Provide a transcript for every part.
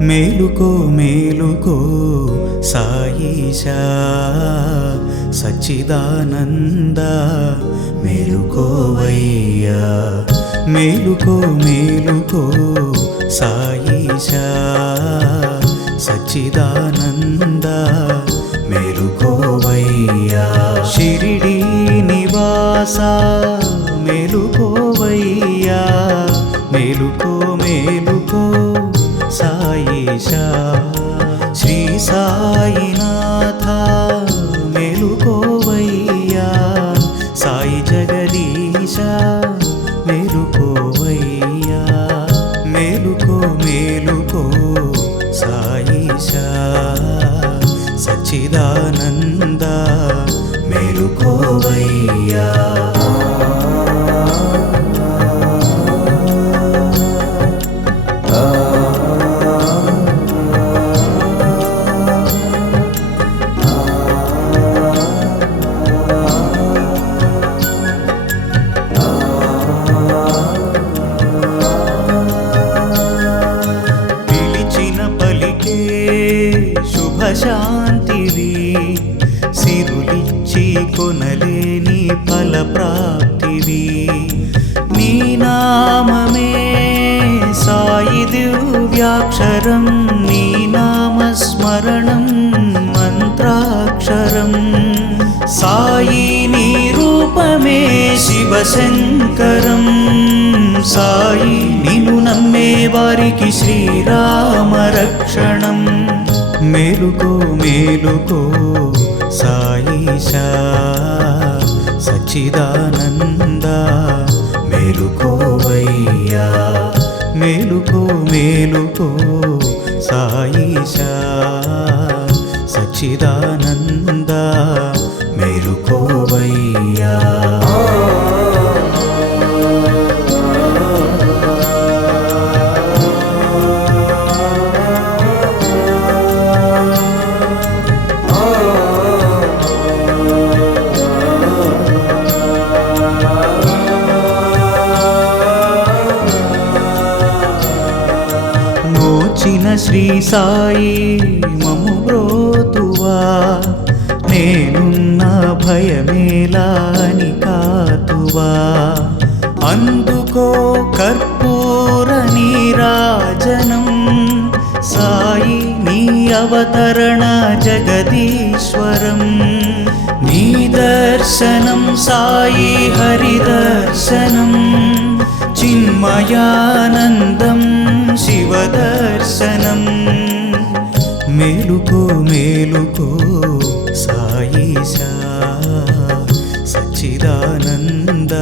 మేలుకో మేలుకో సాయిషా సచ్చిదానంద మేలుకోవయ్యా మేలుకో మేలుకో సాయిషా సచ్చిదానంద మేలుకోవయ్యా షిరిడి నివాస మేలుకోవయ్యా మేలుకో మేలుకో సాయిషా శ్రీ సాయినాథ మేలుకోవయ్యా సాయి జగదీశ మేలుకోవయ్యా మేలుకో మేలుకో సాయిషా సచ్చిదానంద మేలుకోవయ్యా శుభశాంతివి సిరులిచ్చి కొనలేని ఫల ప్రాప్తివి నీ నామమే సాయి దివ్యాక్షరం నీ నామస్మరణం మంత్రాక్షరం సాయి నీ రూపమే శివశంకరం సాయి నిన్ను నమ్మే వారికి శ్రీరామ రక్షణం మేలుకో మేలుకో సాయిషా సచ్చిదానంద మేలుకోవయ్యా మేలుకో మేలుకో సాయిషా సచ్చిదానంద మేలుకోవయ్యా శ్రీ సాయి మము బ్రోతువా నేనున్న భయమేలాని కాతువా అందుకో కర్పూర నీరాజనం సాయి నీ అవతరణ జగదీశ్వరం నీ దర్శనం సాయి హరిదర్శనం చిన్మయానందం శివదర్శనం మేలుకో మేలుకో సాయిషా సచ్చిదానంద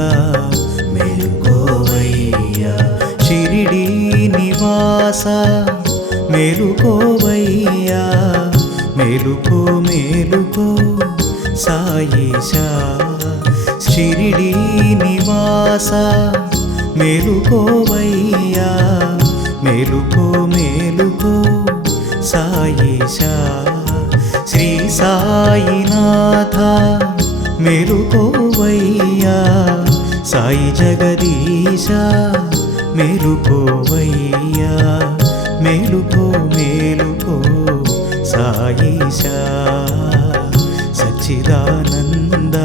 మేలుకోవయ్యా షిరిడి నివాస మేలుకోవయ్యా మేలుకో మేలుకో సాయిషా షిరిడి నివాస మేలుకోవయ్యా మేలుకో మేలుకో సాయిషా శ్రీ సాయినాథ మేలుకోవయ్యా సాయి జగదీశ మేలుకోవయ్యా మేలుకో మేలుకో సాయిషా సచ్చిదానంద